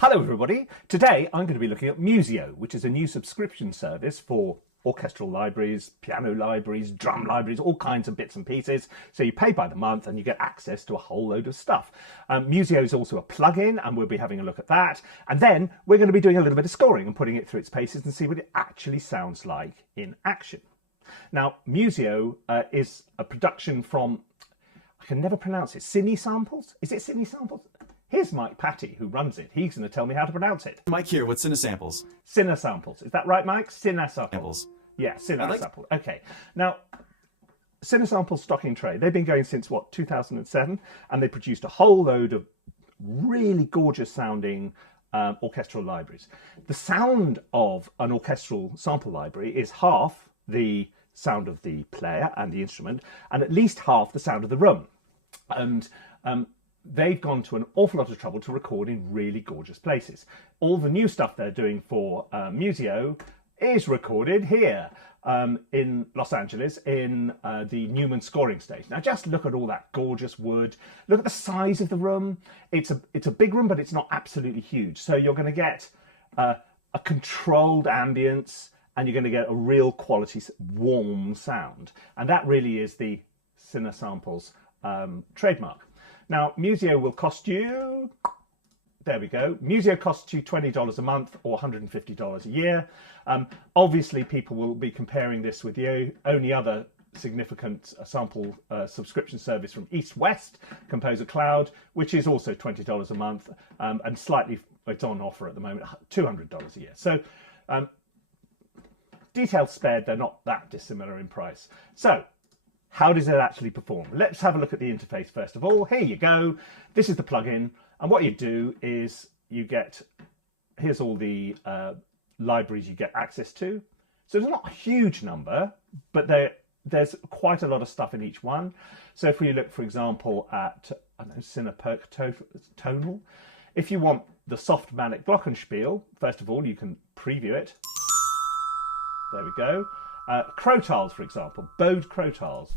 Hello everybody, today I'm going to be looking at Musio, which is a new subscription service for orchestral libraries, piano libraries, drum libraries, all kinds of bits and pieces. So you pay by the month and you get access to a whole load of stuff. Musio is also a plugin and we'll be having a look at that. And then we're going to be doing a little bit of scoring and putting it through its paces and see what it actually sounds like in action. Now, Musio is a production from, I can never pronounce it, Cinesamples? Is it Cinesamples? Here's Mike Patty, who runs it. He's going to tell me how to pronounce it. Mike here with Cinesamples. Cinesamples. Is that right, Mike? Cinesamples. Yeah, Cinesamples. Okay. Now, Cinesamples stock in trade. They've been going since, what, 2007? And they produced a whole load of really gorgeous sounding orchestral libraries. The sound of an orchestral sample library is half the sound of the player and the instrument, and at least half the sound of the room. And they've gone to an awful lot of trouble to record in really gorgeous places. All the new stuff they're doing for Musio is recorded here in Los Angeles in the Newman scoring stage. Now just look at all that gorgeous wood. Look at the size of the room. It's a big room, but it's not absolutely huge. So you're going to get a controlled ambience and you're going to get a real quality warm sound. And that really is the Cinesamples trademark. Now, Musio will cost you, there we go, Musio costs you $20 a month or $150 a year. Obviously, people will be comparing this with the only other significant sample subscription service from East West, Composer Cloud, which is also $20 a month and slightly, it's on offer at the moment, $200 a year. So, details spared, they're not that dissimilar in price. So, how does it actually perform? Let's have a look at the interface first of all. Here you go. This is the plugin. And what you do is you get, here's all the libraries you get access to. So there's not a huge number, but there's quite a lot of stuff in each one. So if we look, for example, at, I don't know, Cinesamples, if you want the soft manic glockenspiel, first of all, you can preview it. There we go. Crotals, for example, bowed crotals.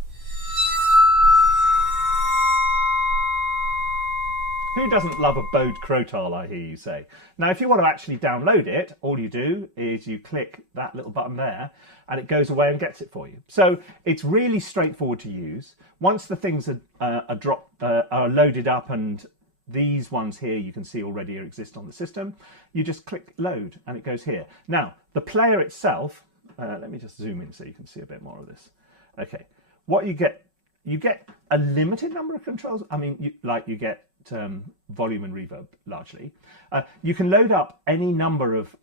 Who doesn't love a bowed crotal, I hear you say? Now, if you want to actually download it, all you do is you click that little button there and it goes away and gets it for you. So it's really straightforward to use. Once the things are loaded up, and these ones here you can see already exist on the system, you just click load and it goes here. Now, the player itself, let me just zoom in so you can see a bit more of this. Okay, what you get a limited number of controls. I mean, you get volume and reverb largely. You can load up any number of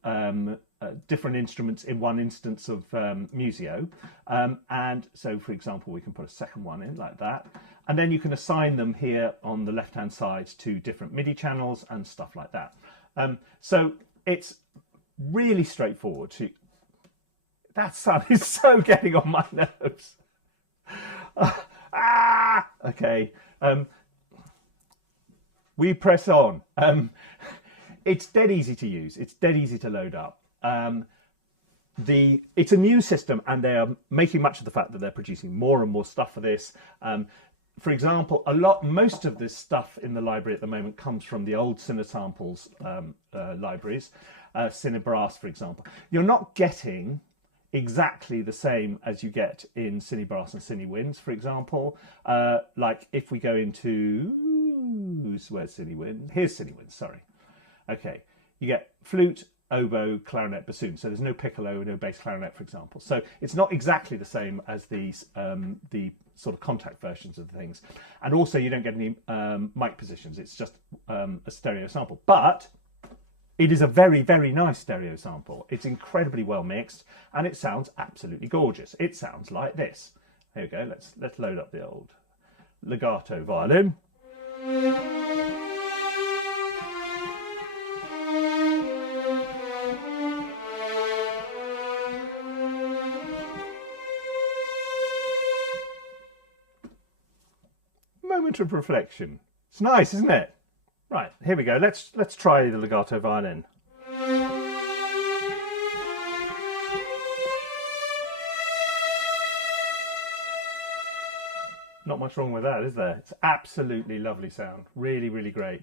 different instruments in one instance of Musio. And so, for example, we can put a second one in like that. And then you can assign them here on the left-hand side to different MIDI channels and stuff like that. So it's really straightforward to. That sound is so getting on my nerves. Okay. We press on. It's dead easy to use. It's dead easy to load up. It's a new system, and they are making much of the fact that they're producing more and more stuff for this. For example, most of this stuff in the library at the moment comes from the old Cinesamples libraries, Cinebrass, for example. You're not getting exactly the same as you get in Cinebrass and Cinewinds, for example. Like if we go into, where's Cinewind? Here's Cinewind, sorry. Okay, you get flute, oboe, clarinet, bassoon. So there's no piccolo, no bass clarinet, for example. So it's not exactly the same as these the sort of contact versions of the things. And also you don't get any mic positions. It's just a stereo sample. But it is a very, very nice stereo sample. It's incredibly well mixed and it sounds absolutely gorgeous. It sounds like this. Here we go. Let's load up the old legato violin. Moment of reflection. It's nice, isn't it? Right, here we go. Let's try the legato violin. not much wrong with that, is there? It's absolutely lovely sound. Really, really great.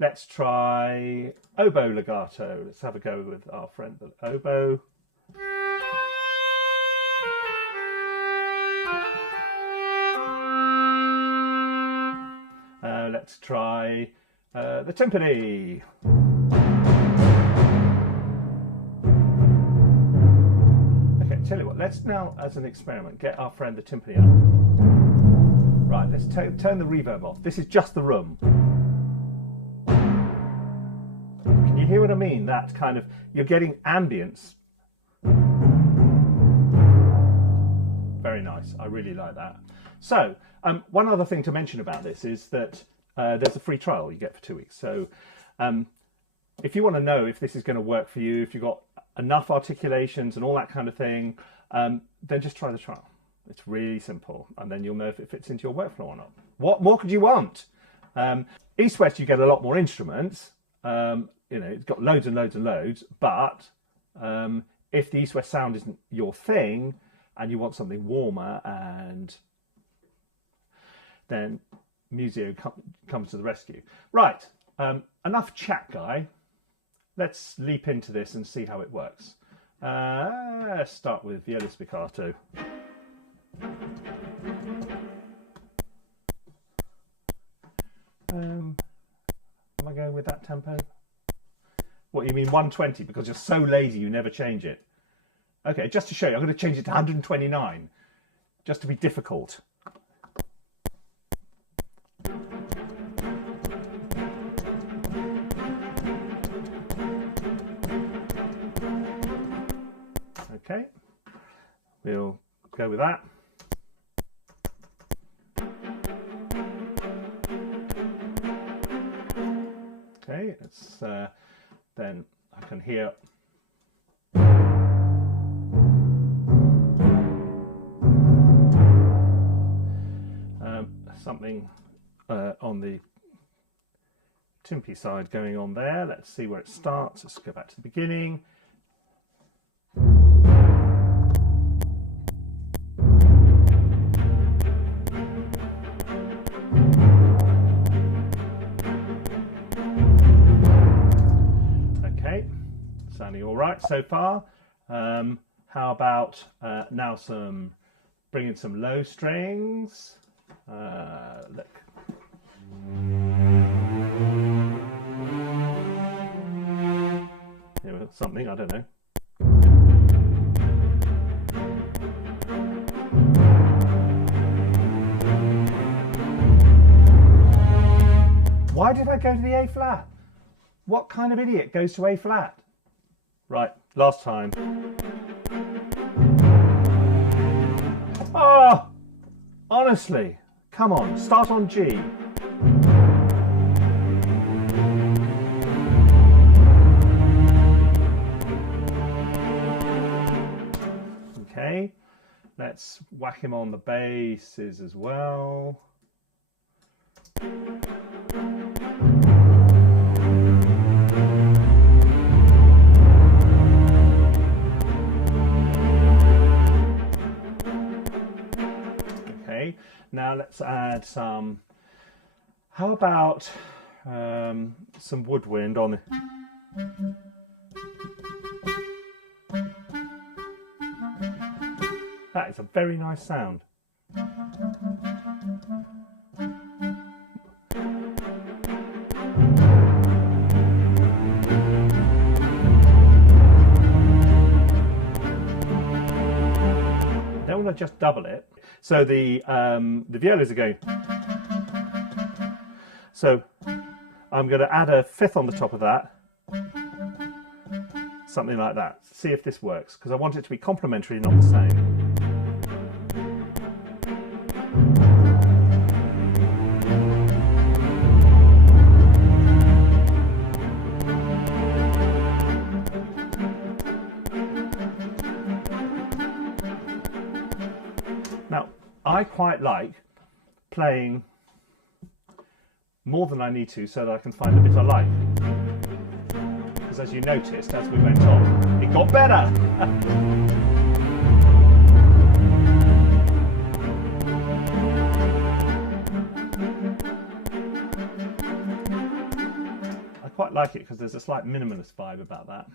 Let's try oboe legato. Let's have a go with our friend the oboe. Let's try the timpani. Okay, tell you what, let's now, as an experiment, get our friend the timpani up. Right, let's turn the reverb off. This is just the room. Can you hear what I mean? That kind of, you're getting ambience. Very nice. I really like that. So, one other thing to mention about this is that there's a free trial you get for 2 weeks. So, if you want to know if this is going to work for you, if you've got enough articulations and all that kind of thing, then just try the trial. It's really simple, and then you'll know if it fits into your workflow or not. What more could you want? East West, you get a lot more instruments. You know, it's got loads and loads and loads. But if the East West sound isn't your thing, and you want something warmer, and then Musio comes to the rescue. Right, enough chat, Guy. Let's leap into this and see how it works. Let's start with viola spiccato. Am I going with that tempo? What, you mean 120 because you're so lazy you never change it? Okay, just to show you, I'm going to change it to 129, just to be difficult. Okay, we'll go with that. Okay, it's then I can hear something on the timpani side going on there. Let's see where it starts. Let's go back to the beginning. Sounding all right so far. How about now bring in some low strings. Look. Here was something, I don't know. Why did I go to the A flat? What kind of idiot goes to A flat? Right, last time. Oh, honestly, come on, start on G. Okay, let's whack him on the basses as well. Now let's add some, how about some woodwind on it. That is a very nice sound. Then we'll just double it. So the violas are going. So I'm going to add a fifth on the top of that, something like that. See if this works, because I want it to be complementary, not the same. Now, I quite like playing more than I need to so that I can find a bit I like. Because as you noticed, as we went on, it got better. quite like it because there's a slight minimalist vibe about that.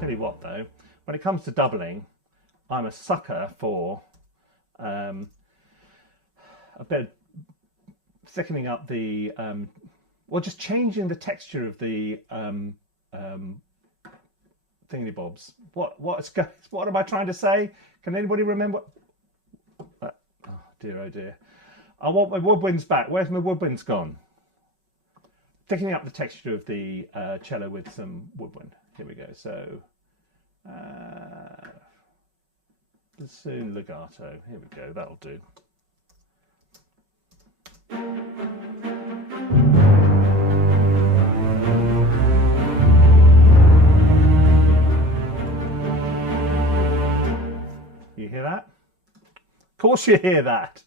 Tell you what though, when it comes to doubling, I'm a sucker for a bit of thickening up the, or just changing the texture of the thingy-bobs. What am I trying to say? Can anybody remember? Oh dear, oh dear. I want my woodwinds back. Where's my woodwinds gone? Thickening up the texture of the cello with some woodwind. Here we go. So, bassoon legato. Here we go. That'll do. You hear that? Of course you hear that.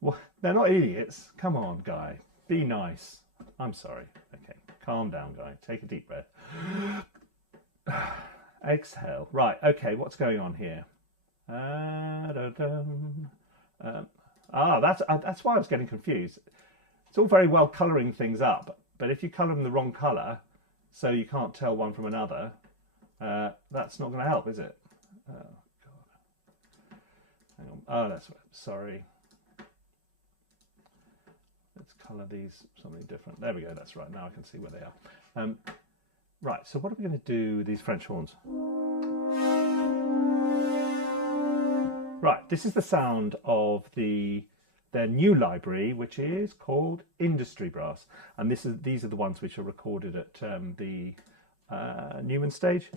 Well, they're not idiots. Come on, Guy. Be nice. I'm sorry. Okay, calm down, Guy. Take a deep breath. Exhale. Right, okay, what's going on here? That's why I was getting confused. It's all very well colouring things up, but if you colour them the wrong colour, so you can't tell one from another, that's not going to help, is it? Oh, God. Hang on. Oh, that's right. Sorry. Let's colour these something different. There we go. That's right. Now I can see where they are. Right. So what are we going to do with these French horns? Right. This is the sound of their new library, which is called Industry Brass, and these are the ones which are recorded at the Newman stage.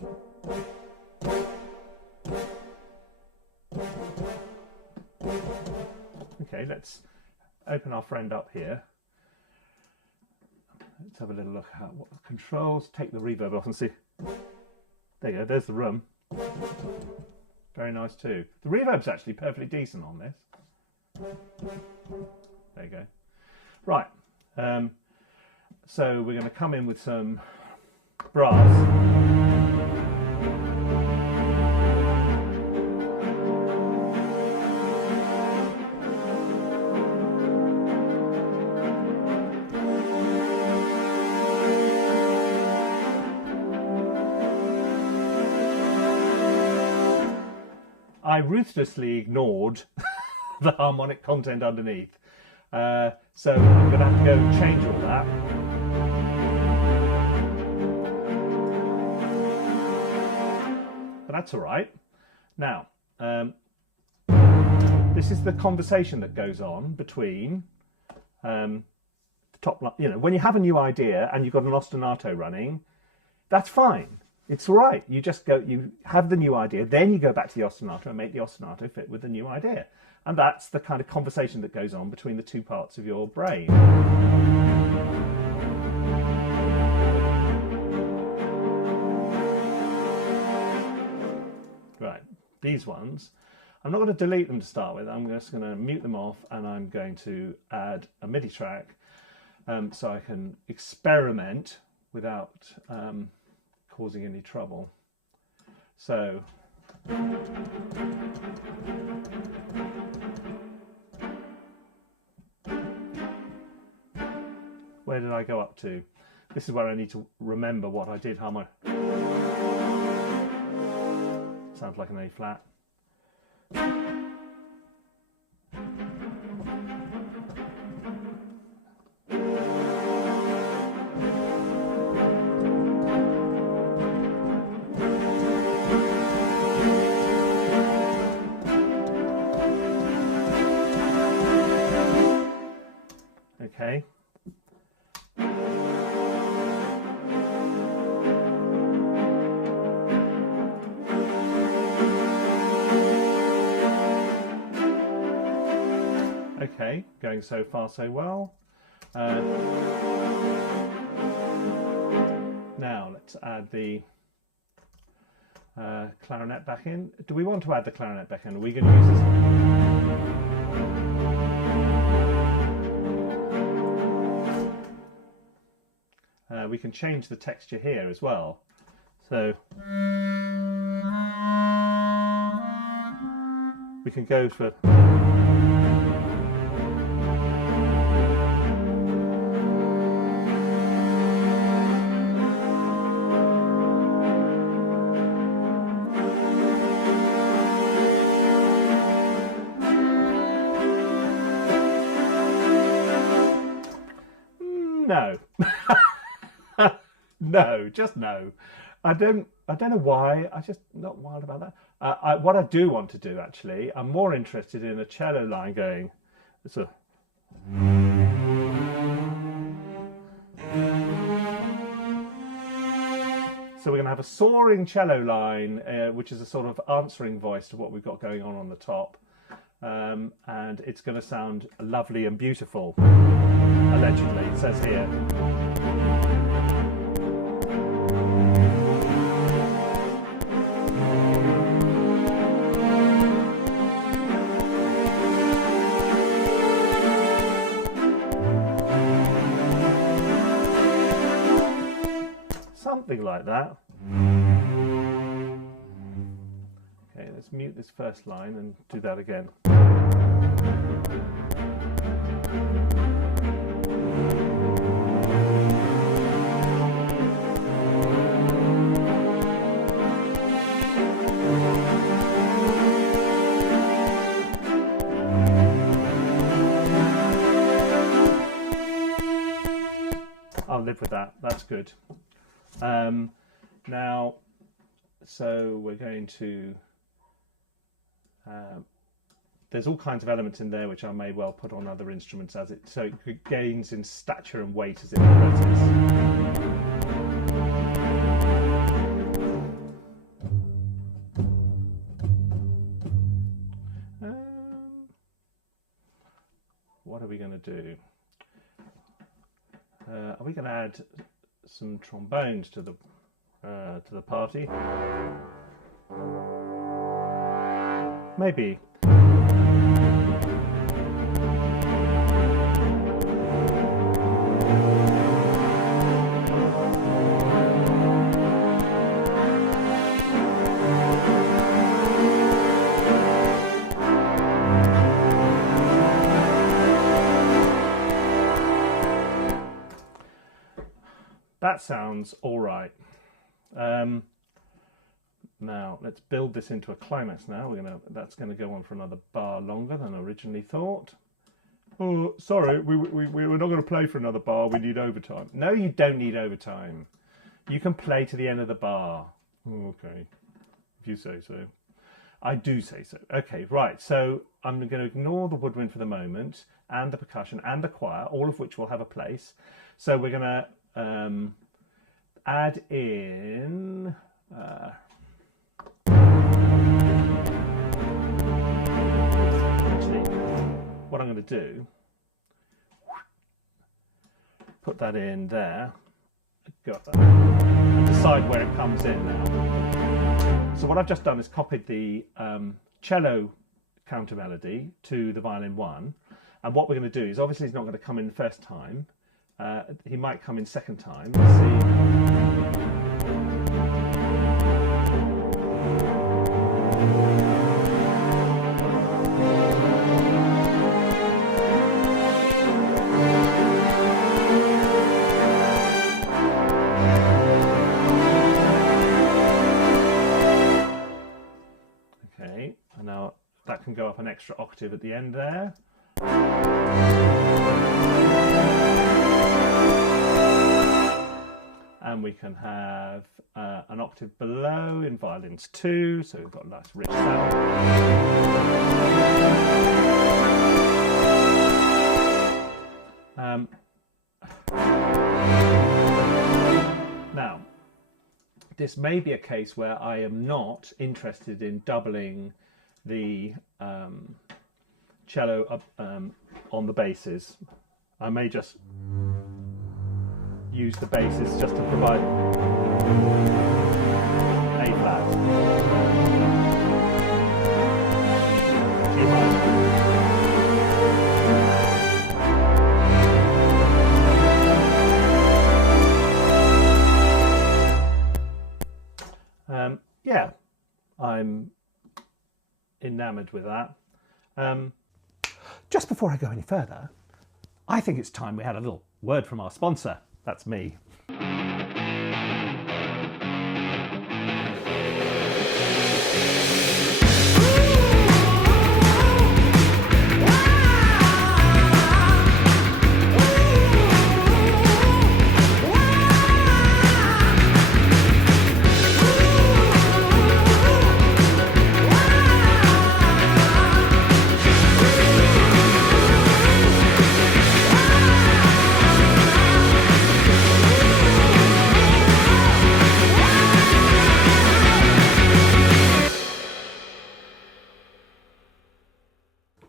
Okay, let's open our friend up here. Let's have a little look at what the controls. Take the reverb off and see. There you go, there's the room. Very nice too. The reverb's actually perfectly decent on this. There you go. Right, so we're going to come in with some brass. I ruthlessly ignored the harmonic content underneath. So I'm going to have to go and change all that. But that's all right. Now, this is the conversation that goes on between the top line. You know, when you have a new idea and you've got an ostinato running, that's fine. It's all right. You just go, you have the new idea, then you go back to the ostinato and make the ostinato fit with the new idea. And that's the kind of conversation that goes on between the two parts of your brain. Right, these ones, I'm not going to delete them to start with. I'm just going to mute them off and I'm going to add a MIDI track so I can experiment without causing any trouble. So where did I go up to? This is where I need to remember what I did. Sounds like an A flat. Okay. Okay, going so far so well. Now let's add the clarinet back in. Do we want to add the clarinet back in? Are we going to use this? We can change the texture here as well. So We can go for... No. No, just no. I don't know why. I'm just not wild about that. What I do want to do, actually, I'm more interested in a cello line going. So we're going to have a soaring cello line, which is a sort of answering voice to what we've got going on the top, and it's going to sound lovely and beautiful. Allegedly, it says here. Something like that. Okay, let's mute this first line and do that again. I'll live with that. That's good. Now, so we're going to, there's all kinds of elements in there which I may well put on other instruments as it, so it gains in stature and weight as it progresses. What are we going to do? Are we going to add some trombones to the party? Maybe. That sounds all right. Now let's build this into a climax. Now that's going to go on for another bar longer than originally thought. Oh, sorry, we were not going to play for another bar. We need overtime. No, you don't need overtime. You can play to the end of the bar. Oh, okay, if you say so. I do say so. Okay, right. So I'm going to ignore the woodwind for the moment, and the percussion and the choir, all of which will have a place. So we're going to add in actually what I'm going to do, put that in there, got that, and decide where it comes in now. So what I've just done is copied the cello counter melody to the violin 1, and what we're going to do is, obviously he's not going to come in the first time. He might come in second time. Let's see. Okay, and now that can go up an extra octave at the end there. And we can have an octave below in violins 2, so we've got a nice rich sound. Now, this may be a case where I am not interested in doubling the cello up, on the basses. I may just use the basses just to provide A flat, G minor. Yeah, I'm enamoured with that. Just before I go any further, I think it's time we had a little word from our sponsor. That's me.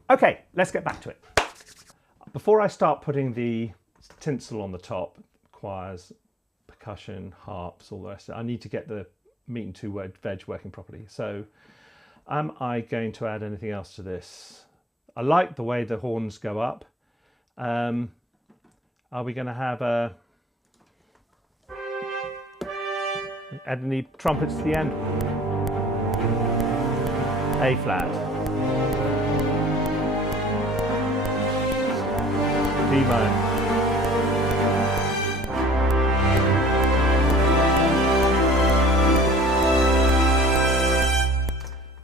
Okay, let's get back to it. Before I start putting the tinsel on the top, choirs, percussion, harps, all the rest of it, I need to get the meat and two veg working properly. So am I going to add anything else to this? I like the way the horns go up. Are we going to have add any trumpets to the end? A flat. D minor.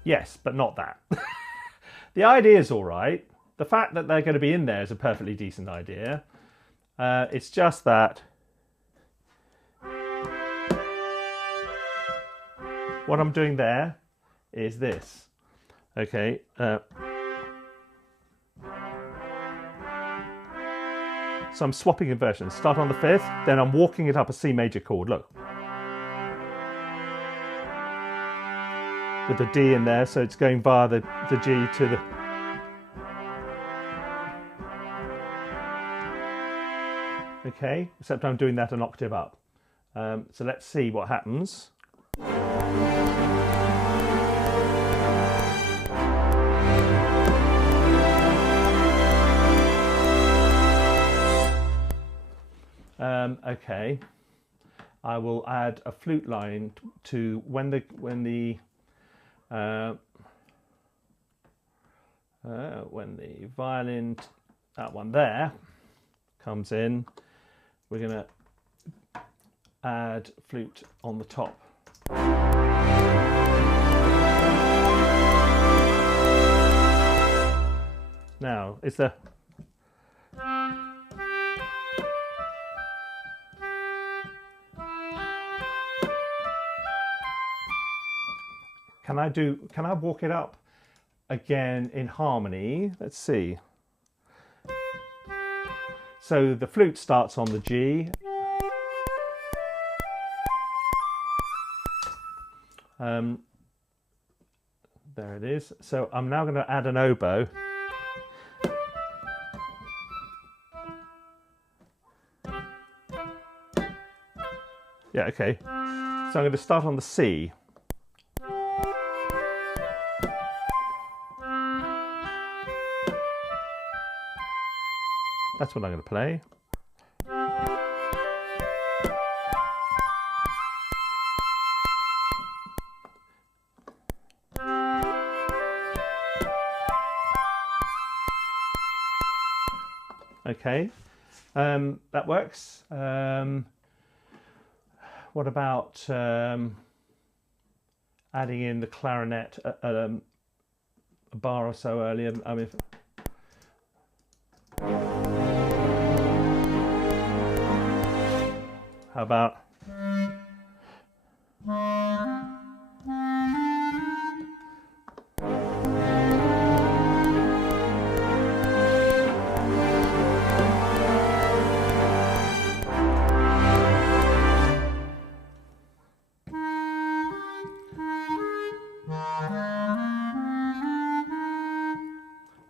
Yes, but not that. The idea is all right. The fact that they're going to be in there is a perfectly decent idea. It's just that what I'm doing there is this. Okay. So I'm swapping inversions. Start on the 5th, then I'm walking it up a C major chord. Look. With the D in there, so it's going via the G to the... Okay, except I'm doing that an octave up. So let's see what happens. Okay, I will add a flute line to when the violin, that one there, comes in, we're going to add flute on the top. Now, is there... Can I walk it up again in harmony? Let's see. So the flute starts on the G. There it is. So I'm now going to add an oboe. Yeah, okay. So I'm going to start on the C. That's what I'm going to play. Okay, that works. What about adding in the clarinet a bar or so earlier? I mean, how about...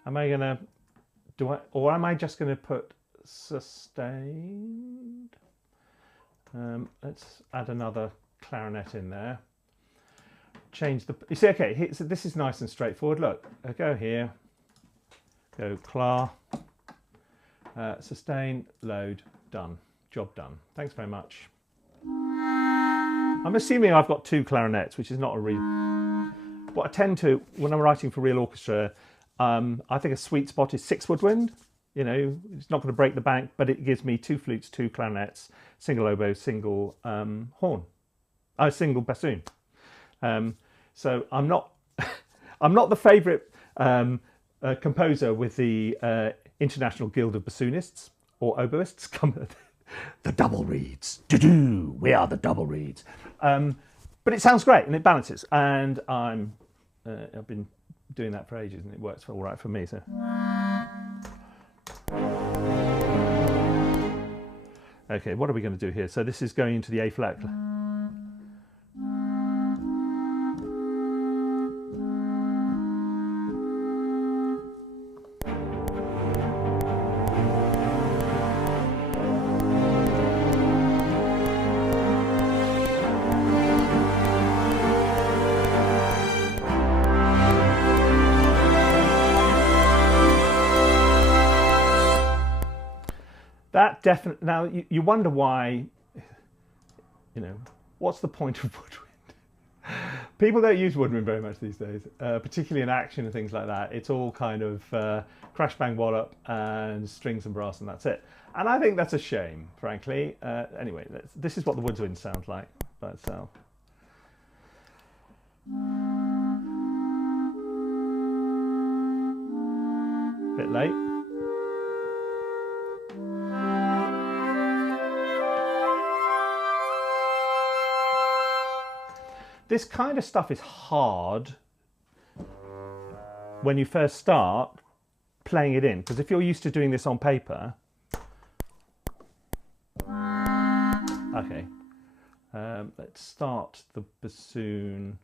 Am I gonna or am I just gonna put sustained? Let's add another clarinet in there. Change the... You see, okay, so this is nice and straightforward. Look, I go here, go cla, sustain, load, done. Job done. Thanks very much. I'm assuming I've got two clarinets, which is not a real... what I tend to, when I'm writing for real orchestra, I think a sweet spot is 6 woodwind. You know, it's not going to break the bank, but it gives me 2 flutes, 2 clarinets, single oboe, single horn, single bassoon. So I'm not, I'm not the favourite composer with the International Guild of Bassoonists or oboists. The double reeds. We are the double reeds. But it sounds great and it balances. And I've been doing that for ages and it works all right for me. So. Okay, what are we going to do here? So this is going into the A flat. That definitely. Now you wonder why. You know, what's the point of woodwind? People don't use woodwind very much these days, particularly in action and things like that. It's all kind of crash bang wallop and strings and brass and that's it. And I think that's a shame, frankly. Anyway, this is what the woodwind sounds like by itself. Bit late. This kind of stuff is hard when you first start playing it in, because if you're used to doing this on paper, okay, let's start the bassoon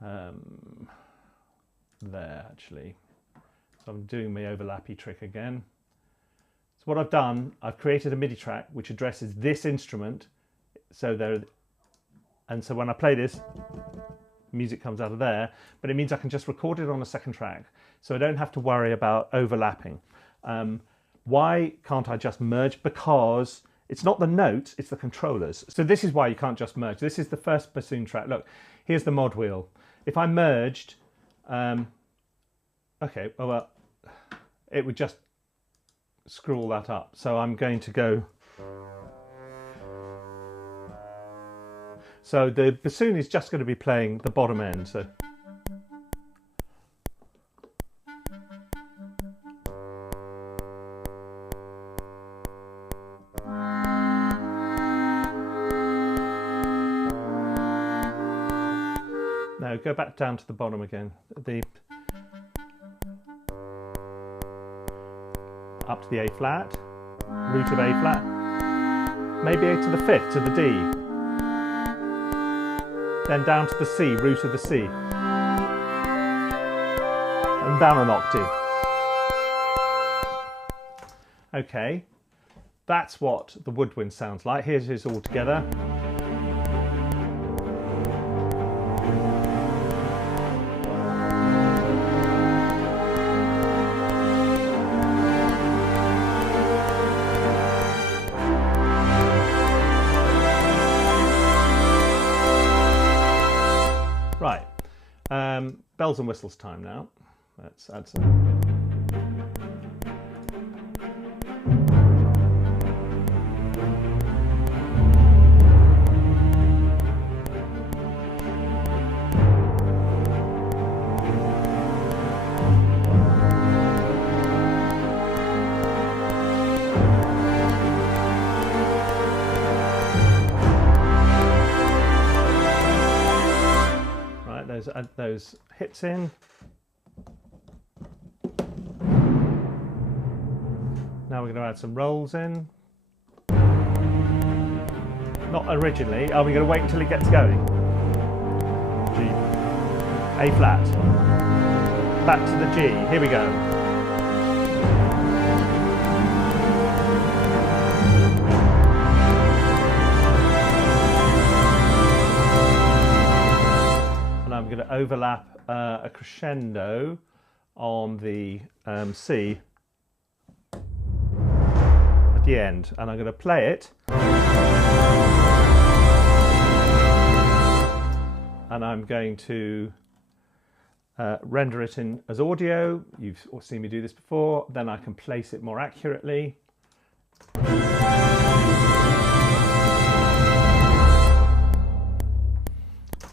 there actually. So I'm doing my overlappy trick again. So what I've done, I've created a MIDI track which addresses this instrument, so there. And so when I play this, music comes out of there, but it means I can just record it on a second track. So I don't have to worry about overlapping. Why can't I just merge? Because it's not the notes, it's the controllers. So this is why you can't just merge. This is the first bassoon track. Look, here's the mod wheel. If I merged, okay, well, it would just screw all that up. So I'm going to go. So the bassoon is just going to be playing the bottom end. So now go back down to the bottom again. Up to the A flat, root of A flat, maybe to the 5th, to the D. Then down to the C, root of the C. And down an octave. Okay, that's what the woodwind sounds like. Here's it all together. Right, bells and whistles time now. Let's add some. Add those hits in. Now we're going to add some rolls in. Not originally. Are we going to wait until it gets going? G. A flat. Back to the G. Here we go. I'm going to overlap a crescendo on the C at the end, and I'm going to play it and I'm going to render it in as audio. You've seen me do this before. Then I can place it more accurately.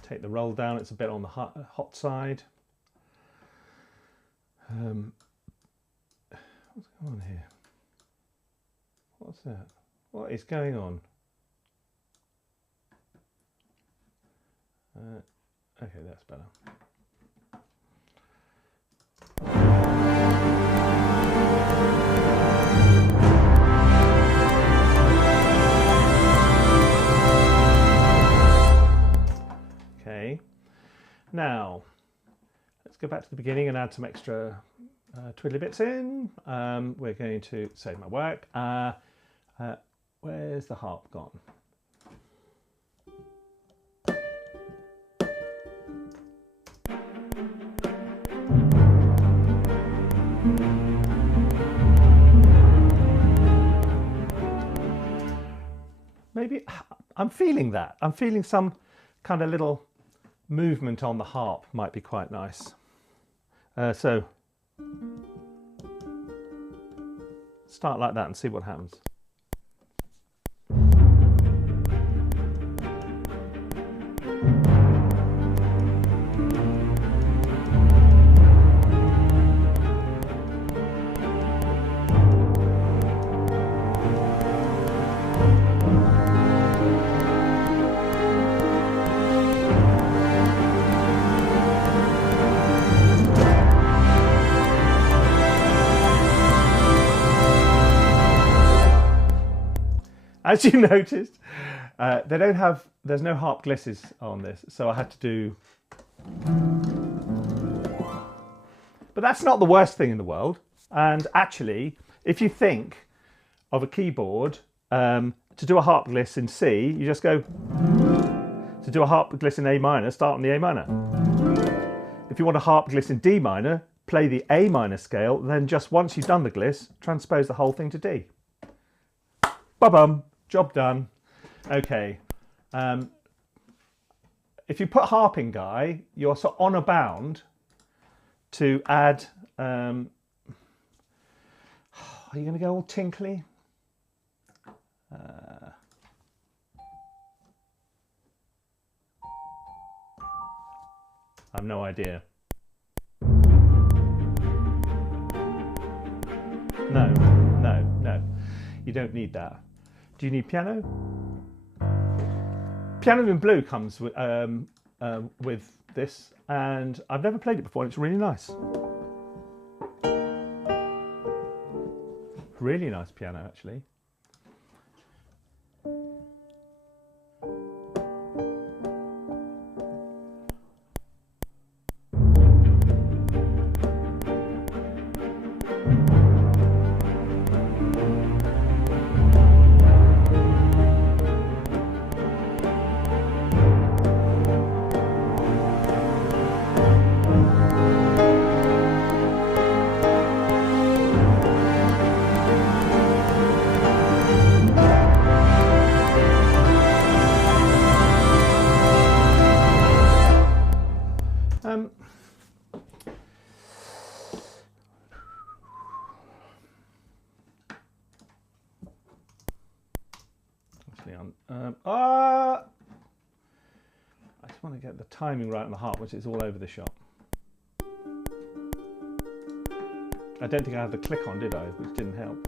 Take the roll down, it's a bit on the hot side. What's going on here? What's that? What is going on? Okay, that's better. Okay, now let's go back to the beginning and add some extra twiddly bits in. We're going to save my work. Where's the harp gone? Maybe I'm feeling that. I'm feeling some kind of little movement on the harp might be quite nice. So start like that and see what happens. As you noticed, there's no harp glisses on this, so I had to do... But that's not the worst thing in the world. And actually, if you think of a keyboard, to do a harp gliss in C, you just go... To do a harp gliss in A minor, start on the A minor. If you want a harp gliss in D minor, play the A minor scale, then just once you've done the gliss, transpose the whole thing to D. Ba-bum! Job done. Okay. If you put harp in Guy, you're sort of on a bound to add... are you going to go all tinkly? I have no idea. No. You don't need that. Do you need piano? Piano in Blue comes with this, and I've never played it before, and it's really nice. Really nice piano, actually. I just want to get the timing right on the harp, which is all over the shop. I don't think I had the click on, did I? Which didn't help.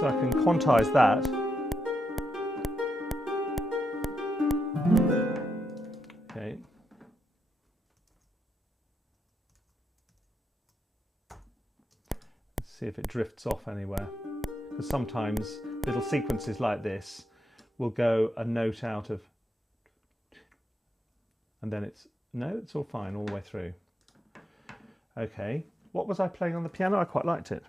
So I can quantize that. Okay. Let's see if it drifts off anywhere. Because sometimes little sequences like this will go a note out of, and then it's, no, it's all fine all the way through. Okay, what was I playing on the piano? I quite liked it.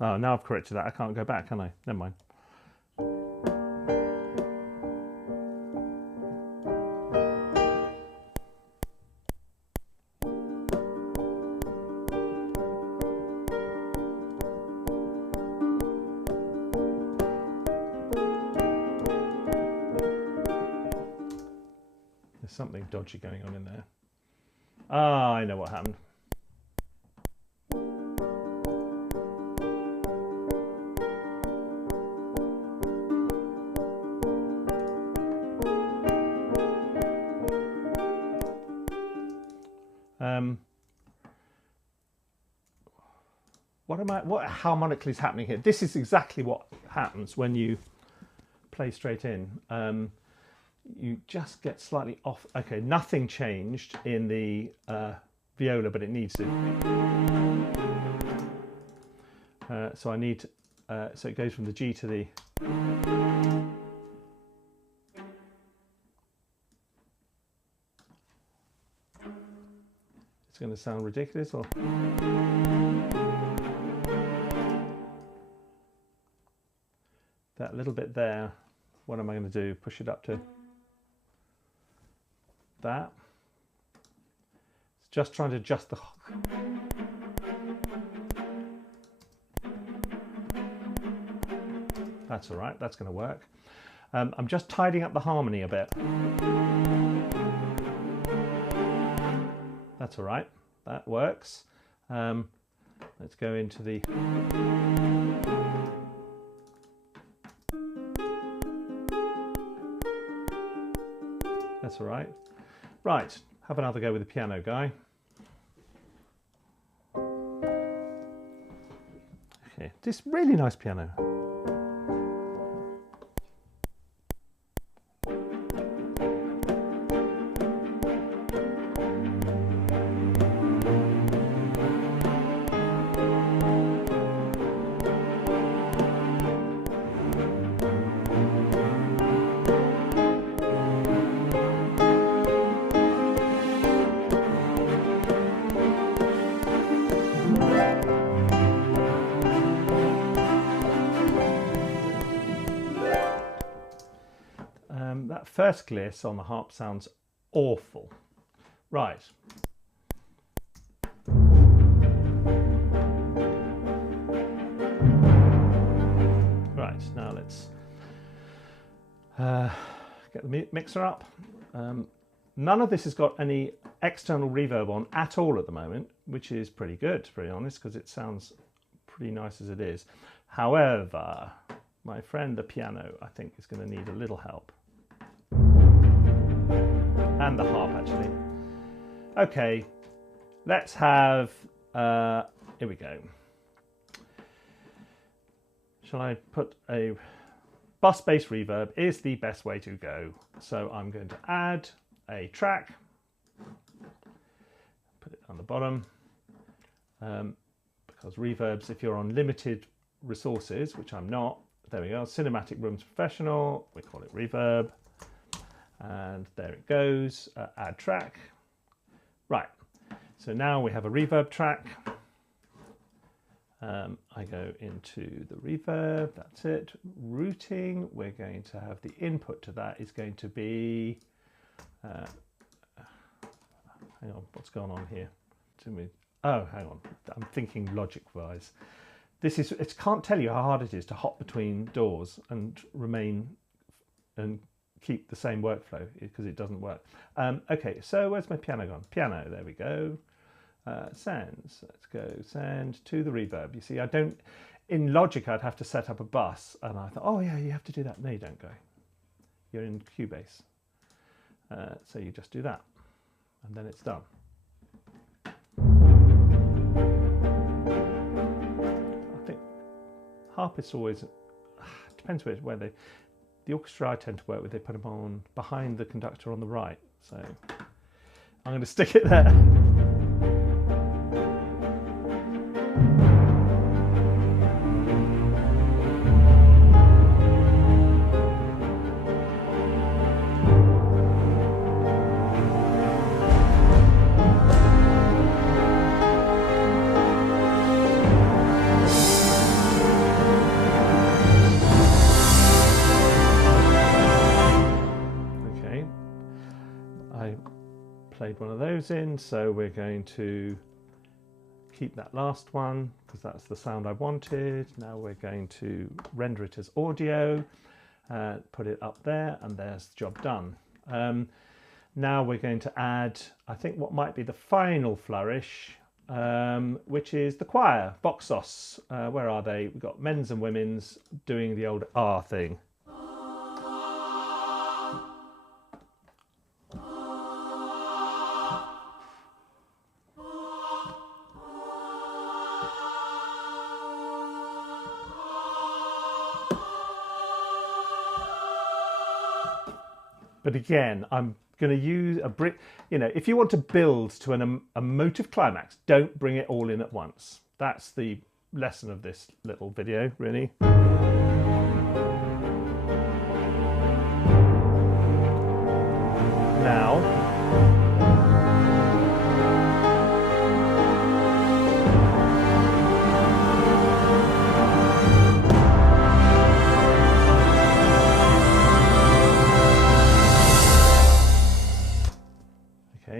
Oh, now I've corrected that. I can't go back, can I? Never mind. There's something dodgy going on in there. Ah, I know what happened. What harmonically is happening here? This is exactly what happens when you play straight in. You just get slightly off. Okay, nothing changed in the viola, but it needs to. So I need. So it goes from the G to the. It's going to sound ridiculous, or. That little bit there, what am I going to do? Push it up to that. It's just trying to adjust the. That's all right, that's going to work. I'm just tidying up the harmony a bit. That's all right, that works. Let's go into the. That's all right. Right, have another go with the piano, Guy. Okay, this really nice piano. That first gliss on the harp sounds awful. Right. Right, now let's get the mixer up. None of this has got any external reverb on at all at the moment, which is pretty good, to be honest, because it sounds pretty nice as it is. However, my friend the piano, I think, is going to need a little help. And the harp, actually. Okay, let's have, here we go. Shall I put a bus bass reverb is the best way to go. So I'm going to add a track, put it on the bottom, because reverbs, if you're on limited resources, which I'm not, there we go, Cinematic Rooms Professional, we call it reverb. And there it goes, add track. Right, so now we have a reverb track. I go into the reverb, that's it. Routing, we're going to have the input to that is going to be, hang on, what's going on here? Oh, hang on, I'm thinking logic-wise. This is, it can't tell you how hard it is to hop between doors and remain and keep the same workflow because it doesn't work. Okay, so where's my piano gone? Piano, there we go. Sends, let's go send to the reverb. You see, I don't, in Logic I'd have to set up a bus, and I thought, oh yeah, you have to do that. No, you don't, go. You're in Cubase. So you just do that, and then it's done. I think harpists always, depends where they, the orchestra I tend to work with, they put them on behind the conductor on the right. So I'm going to stick it there. Played one of those in, so we're going to keep that last one because that's the sound I wanted. Now we're going to render it as audio, put it up there, and there's the job done. Now we're going to add, I think, what might be the final flourish, which is the choir, Boxos. Where are they? We've got men's and women's doing the old R thing. But again, I'm going to use a brick, you know, if you want to build to a motive climax, don't bring it all in at once. That's the lesson of this little video, really. Now,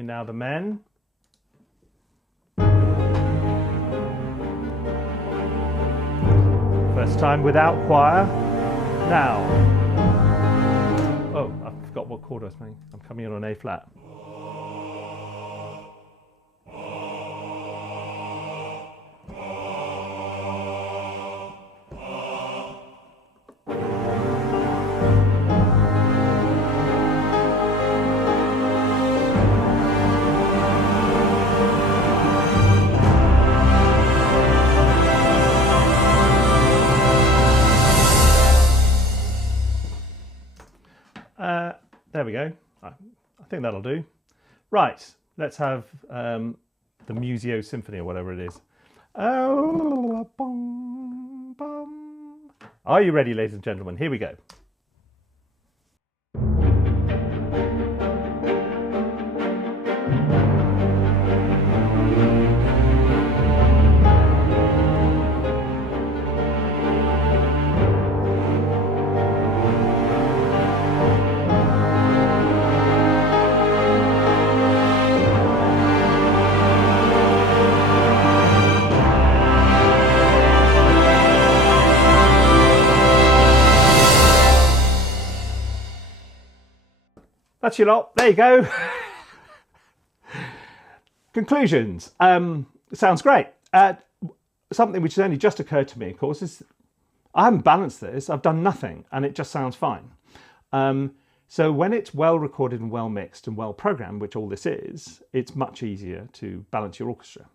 now the men. First time without choir. Now. Oh, I forgot what chord I was playing. I'm coming in on A flat. There we go. I think that'll do. Right, let's have the Musio Symphony or whatever it is. Are you ready, ladies and gentlemen? Here we go. That's your lot. There you go. Conclusions. Sounds great. Something which has only just occurred to me, of course, is I haven't balanced this. I've done nothing, and it just sounds fine. So when it's well recorded and well mixed and well programmed, which all this is, it's much easier to balance your orchestra.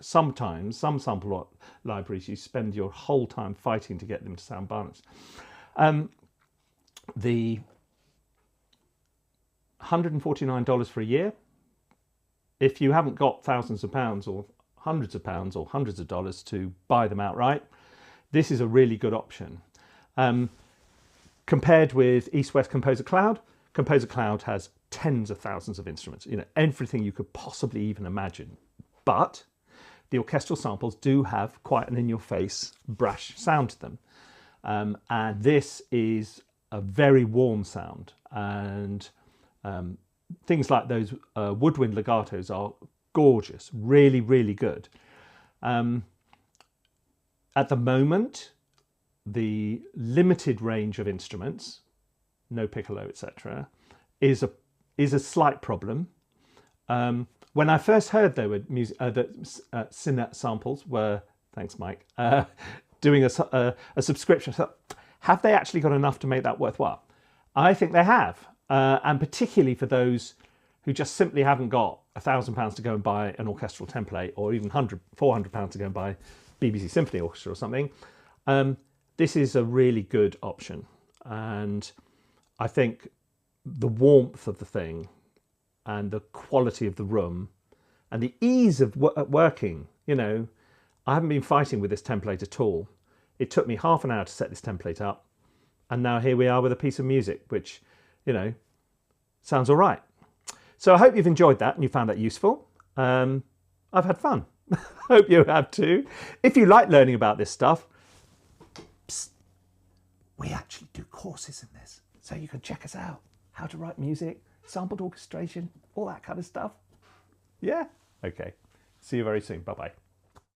Sometimes, some sample libraries, you spend your whole time fighting to get them to sound balanced. The $149 for a year, if you haven't got thousands of pounds or hundreds of pounds or hundreds of dollars to buy them outright, this is a really good option. Compared with East West Composer Cloud, Composer Cloud has tens of thousands of instruments, you know, everything you could possibly even imagine. But the orchestral samples do have quite an in-your-face, brash sound to them. And this is a very warm sound, and things like those woodwind legatos are gorgeous, really, really good. At the moment, the limited range of instruments, no piccolo, etc., is a slight problem. When I first heard there were that Cinesamples were, thanks Mike, doing a subscription, I thought, have they actually got enough to make that worthwhile? I think they have. And particularly for those who just simply haven't got £1,000 to go and buy an orchestral template, or even £400 to go and buy BBC Symphony Orchestra or something, this is a really good option. And I think the warmth of the thing and the quality of the room and the ease of working, you know, I haven't been fighting with this template at all. It took me half an hour to set this template up, and now here we are with a piece of music which, you know, sounds all right. So I hope you've enjoyed that and you found that useful. I've had fun. Hope you have too. If you like learning about this stuff, psst, we actually do courses in this. So you can check us out. How to write music, sampled orchestration, all that kind of stuff. Yeah? Okay. See you very soon. Bye-bye.